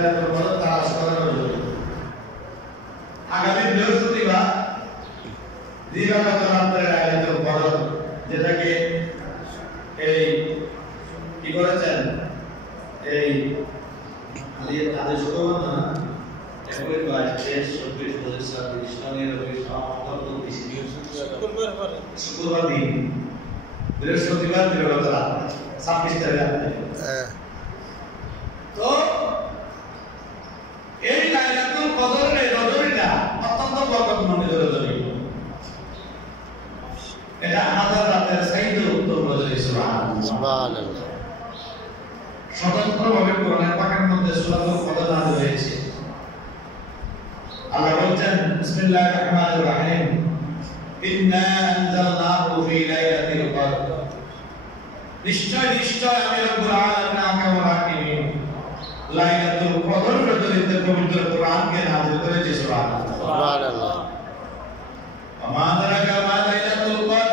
লাইলাতুল কদর তালাশ করার জন্য। আগামী বৃহস্পতিবার দিবাগত রাত্রে লাইলাতুল কদর, যেটাকে এই কি করেছেন এই আলিয়ে তাদের শুক্রবার না 21 22 23 24 25 শুক্রবার দিন বৃহস্পতিবার দিবাগত রাত 26 তারিখ। তো এই লাইলাতুল কদরের রজনীটা অত্যন্ত বরকতমণ্ডিত রজনী। এটা হাজার রাতের চাইতে উত্তম রজনী। সুবহানাল্লাহ। স্বতন্ত্রভাবে কোরআন পাকের মধ্যে সূরাতুল কদর নাযিল হয়েছে। আল্লাহ বলছেন বিসমিল্লাহির রহমানির রহিম, ইন্না আনজালনাহু ফি লাইলাতিল কদর, নিশ্চয় নিশ্চয় আমি রব্বুল আলামিন আকাম হাকিমিন লাইলাতুল কদর রজনীতে পবিত্র কোরআনকে নাযিল করেছি। সুবহানাল্লাহ। আমা আদরাকা মা লাইলাতুল কদর,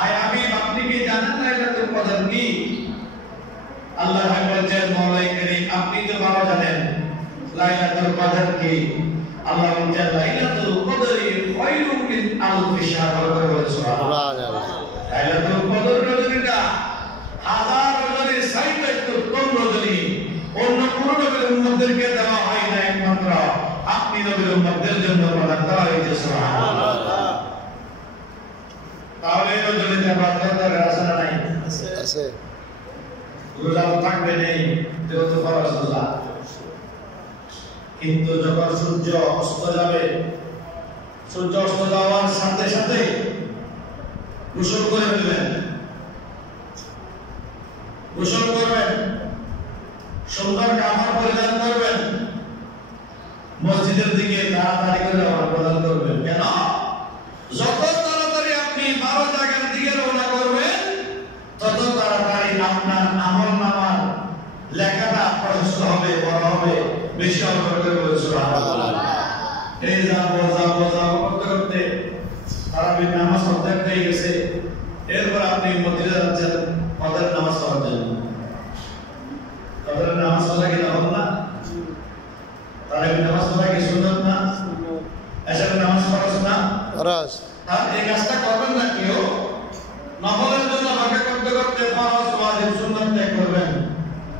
আয় আমি আপনি কি জানেন লাইলাতুল কদর কি? আল্লাহ বলছেন মওলাই করিম আপনি তো ভালো জানেন লাইলাতুল কদর কি। আল্লাহ বলছেন লাইলাতুল কদরি খায়রুম মিন আলফি শাহর। সুবহানাল্লাহ। লাইলাতুল কদর রজনীটা হাজার রজনীর চাইতে উত্তম রজনী। অন্য কোন নবীর উম্মতদেরকে দেওয়া হয় না, একমাত্র আপনি নবীর উম্মতদের জন্য প্রদান করা হয়েছে। সুবহানাল্লাহ। তাহলে রজনীতে বাধ্যতার আছে না নাই? আছে। রোজা থাকবে নেই, যেহেতু ফরজ রোজা। কিন্তু যখন সূর্য অস্ত যাবে, সূর্য অস্ত যাওয়ার সাথে সাথে গোসল করে ফেলবেন, গোসল করবেন, সুন্দর কাপড় পরিধান করবেন, মসজিদের দিকে তাড়াতাড়ি করে রওনা প্রদান করবেন। কেন? যত তাড়াতাড়ি আপনি 12 জায়গার দিকে রওনা করবেন, তত তাড়াতাড়ি আপনার আমল নামার লেখাটা প্রশস্ত হবে, বড় হবে, বেশি হবে করতে বলে। সুবহানাল্লাহ। এই যাবো করতে করতে তারাবির নামাজ অর্ধেক হয়ে গেছে, এরপর আপনি মসজিদে যাচ্ছেন কদরের নামাজ পড়ার জন্য। কদরের নামাজ পড়া কি তখন না? তারাবির নামাজ পড়া কি সুন্নাত না? এশারের নামাজ ফরজ না? ফরজ। আর এই কাজটা করবেন না কেউ নফলের জন্য ভাগে করতে করতে ফরজ ওয়াজিব সুন্নাত ত্যাগ করবেন,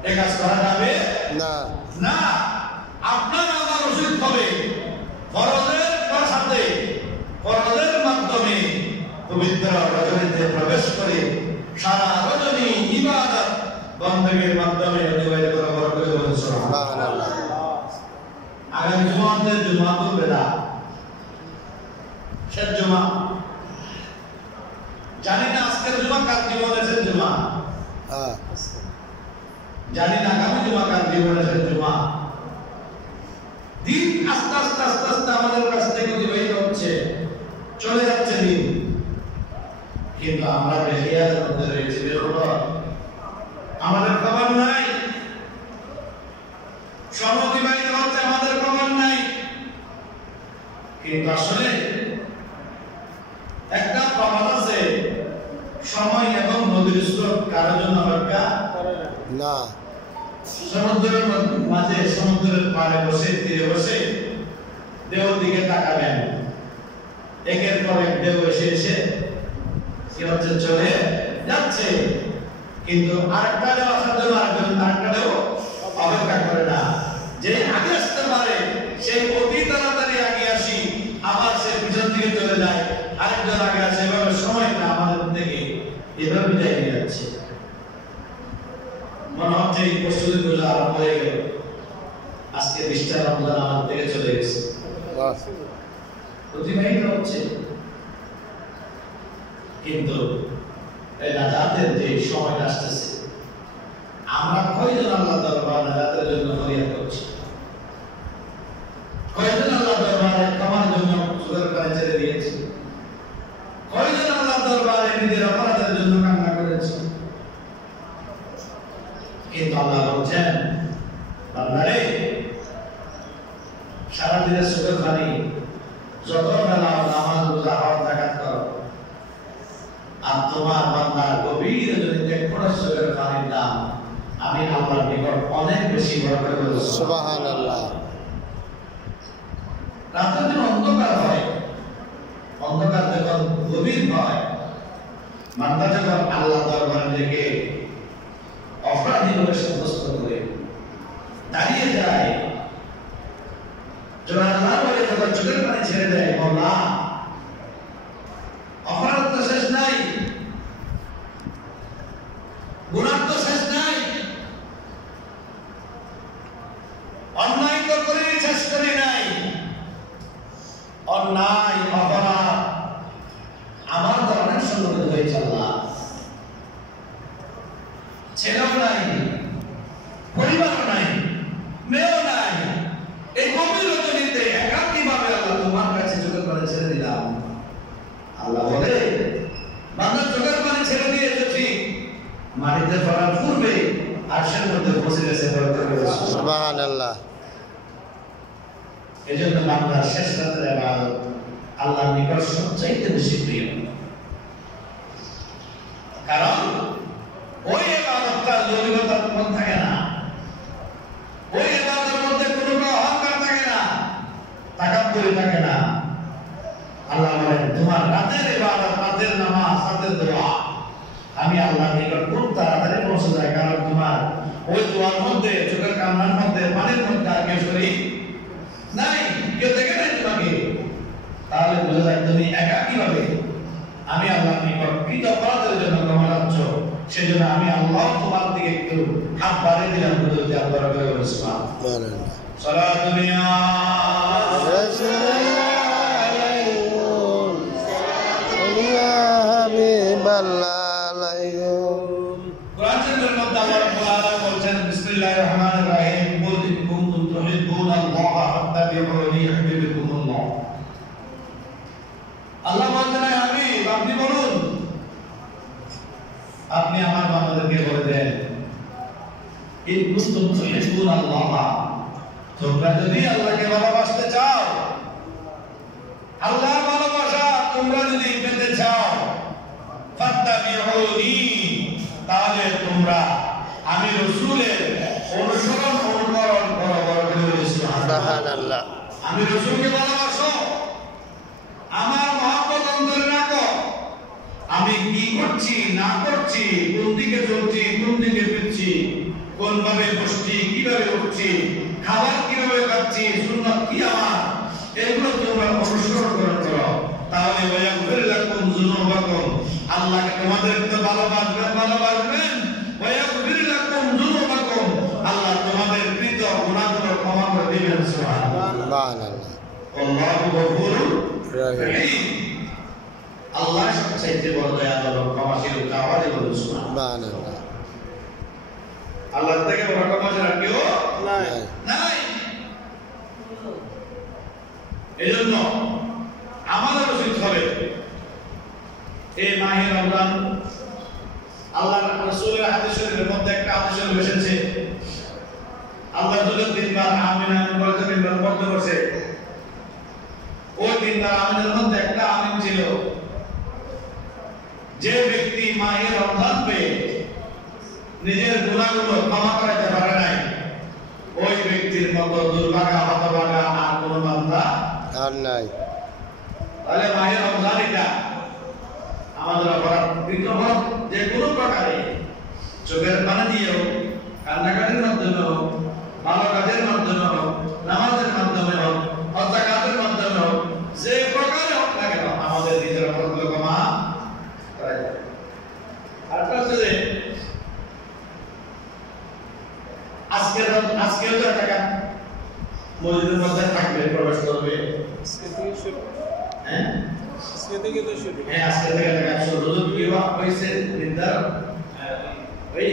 এই কাজ করা যাবে না। না, আপনার আমার উচিত হবে ফরজের সাথে ফরজের মাধ্যমে পবিত্র রজনীতে প্রবেশ করে সারা রজনী ইবাদত বন্দেগীর মাধ্যমে অতিবাহিত করা বড় করে বলেন। সুবহানাল্লাহ। আগামী জুমাতের জুমাতুল বেদা, শেষ জুমা। জানি না আজকের জুমা কার জীবনের শেষ জুমা, জানি না আগামী জুমা কার জীবনের শেষ জুমা। দিন আস্তে আস্তে আস্তে আস্তে আমাদের কাছ থেকে অতিবাহিত হচ্ছে, চলে যাচ্ছে দিন, কিন্তু আমরা বেহিয়াদের মধ্যে রয়েছি, বেখবর, আমাদের খবর নাই। সময় অতিবাহিত হচ্ছে, আমাদের খবর নাই। কিন্তু আসলে একটা প্রবাদ আছে, সময় এবং নদীর স্রোত কারোর জন্য অপেক্ষা করে না। সমুদ্রের মাঝে, সমুদ্রের পাড়ে বসে, তীরে বসে ঢেউর দিকে তাকাবেন, একের পর এক ঢেউ এসে এসে কি হচ্ছে, চলে যাচ্ছে। কিন্তু আরেকটা ঢেউ আসার জন্য আরেকটা ঢেউ অপেক্ষা করে না। যে আগে আসতে পারে সেই অতি তাড়াতাড়ি আগে আসি, আবার সে পিছন দিকে চলে যায়, আরেকজন আগে আসে, এভাবে সময়টা আমাদের থেকে এভাবে বিদায় নিয়ে যাচ্ছে। মনে হচ্ছে এই প্রস্তুতি গুলো আরম্ভ হয়ে গেল, আজকে 20টা রমজান আমার থেকে চলে গেছে, অতিবাহিত হচ্ছে। কিন্তু এই নাজাতের যে সময়টা আসতেছে, আমরা কয়জন আল্লাহ দরবার নাজাতের জন্য ফরিয়াদ করছি? কয়জন আল্লাহ দরবারে ক্ষমার জন্য চোখের পানি ছেড়ে দিয়েছি? কয়জন আল্লাহ দরবারে নিজের অপরাধের জন্য কান্না করেছি? কিন্তু আল্লাহ বলছেন, বান্দারে সারাদিনের চোখের পানি যত বেলা নামাজ রোজা হজ যাকাত করো, আর তোমার বান্দার গভীর যদি ত্যাগ করো চোখের পানির দাম আমি আল্লাহর নিকট অনেক বেশি বেশি বরকত বলুন সুবহানাল্লাহ। রাতের যখন অন্ধকার হয়, অন্ধকার যখন গভীর হয়, বান্দা যখন আল্লাহ দরবারে থেকে অপরাধী বলে সাব্যস্ত করে দাঁড়িয়ে যায়, যখন আল্লাহ বলে যখন চোখের পানি ছেড়ে দেয়, মওলা অপরাধ তো শেষ নাই, গুনাহ তো শেষ নাই, অন্যায় তো করে শেষ করি নাই, অন্যায় অপরাধ আমার তো অনেক সংগঠিত হয়েছে আল্লাহ, ছেলেও নাই, পরিবারও নাই, মেয়েও নাই, এই গভীর রজনীতে একাকীভাবে আল্লাহ তোমার কাছে চোখের পানি ছেড়ে দিলাম। আল্লাহ বলে বান্দা চোখের পানি ছেড়ে দিয়েছে ঠিক, মাটিতে পড়ার পূর্বে আরশের মধ্যে পৌঁছে গেছে। সুবহানাল্লাহ। এই জন্য বান্দার শেষ রাতের ইবাদত আল্লাহর নিকট সবচাইতে বেশি প্রিয়, কারণ ওই ইবাদতটার জড়িততার মধ্যে থাকে না, ওই ইবাদতের মধ্যে কোনো অহংকার থাকে না, তাকাব্বুরি থাকে না। আল্লাহ বলেন তোমার রাতের ইবাদত, রাতের নামাজ, রাতের দোয়া আমি আল্লাহর নিকট খুব তাড়াতাড়ি পৌঁছে যায়, কারণ তোমার ওই দোয়ার মধ্যে, চোখের কান্নার মধ্যে, পানির মধ্যে আর কেউ শরীক নাই, কেউ দেখে নাই তোমাকে। তাহলে বোঝা যায় তুমি একাকীভাবে আমি আল্লাহর নিকট কৃত অপরাধের জন্য ক্ষমা চাচ্ছ, সেজন্য আমি আল্লাহ তোমার দিকে একটু হাত বাড়িয়ে দিলাম। বুঝতে আল্লাহ করে বলছিলাম সালাতুন ইয়া রাসূলুল্লাহ আলাইকুম ইয়া হাবিবাল্লাহ আলাইকুম। কোরআন শরীফের মধ্যে আল্লাহ রাব্বুল আলামিন বলেন বিসমিল্লাহির রহমানির রহিম কুল ইন কুনতুম তুহিব্বুনাল্লাহা ফাত্তাবিউনি ইউহিব্বুকুমুল্লাহ। আল্লাহ বলেন হাবিব আপনি বলুন, আপনি আমার বান্দাদেরকে বলে দেন ইন কুনতুম তুহিব্বুনাল্লাহা, তোমরা যদি আল্লাহকে ভালোবাসতে চাও, আল্লাহর ভালোবাসা তোমরা যদি পেতে চাও, ফাত্তাবিউনি, তাহলে তোমরা আমি রাসূলের অনুসরণ অনুকরণ করো। বড় সুবহানাল্লাহ। আমি রাসূলকে ভালোবাসো, আমার মহব্বত অন্তরে রাখো, আমি কি করছি না করছি, কোন দিকে চলছি, কোন দিকে ফিরছি, কোন ভাবে বসছি, কিভাবে উঠছি, খাবার কিভাবে খাচ্ছি, সুন্নাত কি আমার, এগুলো তোমরা অনুসরণ করো। তাহলে ওয়ায়াগফির লাকুম যুনুবাকুম, আল্লাহকে তোমাদের তো ভালোবাসবেন, ওয়ায়াগফির লাকুম যুনুবাকুম, আল্লাহ তোমাদের কৃত গুনাহগুলো ক্ষমা করে দিবেন। সুবহানাল্লাহ। আল্লাহু গফুরুর রহিম। রহিম, আল্লাহ সবচেয়ে বড় দয়ালু, ক্ষমাশীল, তাওয়ালি বলুন সুবহানাল্লাহ। আল্লাহ থেকে বড় ক্ষমাশীল আর কেউ নাই। এজন্য আমাদের উচিত হবে এই মাহে রমজান, আল্লাহর রাসূলের হাদিস শরীফের মধ্যে একটা হাদিস শরীফ এসেছে, আল্লাহ যখন তিনবার আমিন আমিন বলতে তিনবার বন্ধ করছে, ওই তিনবার আমিনের মধ্যে একটা আমিন ছিল, যে ব্যক্তি মাহে রমজান পেয়ে নিজের গুনাহগুলো ক্ষমা করাতে পারে নাই, ওই ব্যক্তির মতো দুর্ভাগা হতভাগা আর কোনো বান্দা আর নাই। তাহলে মাহে রমজান এটা আমাদের অপরাধ বিগ্রহ যে কোনো প্রকারে চোখের পানি দিয়েও, কান্নাকাটির মাধ্যমে হোক, ভালো কাজের মাধ্যমে হোক, নামাজের মাধ্যমে হোক, যাকাতের মাধ্যমে হোক, যে প্রকারে হোক না কেন আমাদের নিজের অপরাধগুলো ক্ষমা করা যায়। আরেকটা হচ্ছে যে আজকেও তো টাকা মসজিদের মধ্যে থাকবে, প্রবেশ করবে, হ্যাঁ আজকে থেকে টাকা শুরু হয়েছে নির্ধারণ, ওই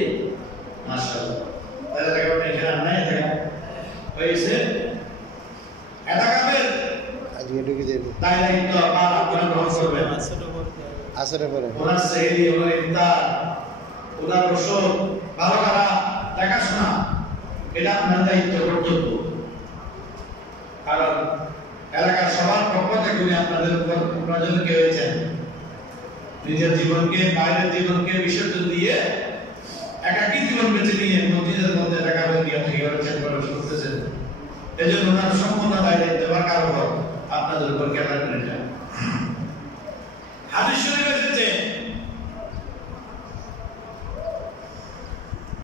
মাশাআল্লাহ, তাহলে টাকা টেনশন নাই, টাকা হয়েছে এটা কাবের আজকে ঢুকে দেব তাই দায়িত্ব আপনারা গ্রহণ করবেন। আসরে পরে ওনার সেহরি, ওনার ইফতার, ওনার রসদ, ভালো খারাপ দেখাশোনা, এটা আপনার দায়িত্ব, কর্তব্য। কারণ এলাকার সবার পক্ষ থেকে উনি আপনাদের উপর প্রয়োজনকে হয়েছেন, নিজের জীবনকে, বাইরের জীবনকে বিসর্জন দিয়ে একাকী জীবন বেছে নিয়ে মসজিদের মধ্যে টাকা দিয়ে আপনি চেক করে করতেছেন, এই জন্য ওনার সম্পূর্ণ দায়িত্ব দেওয়ার কারণ আপনাদের উপর কেন করে যায়। হাদিস শরীফে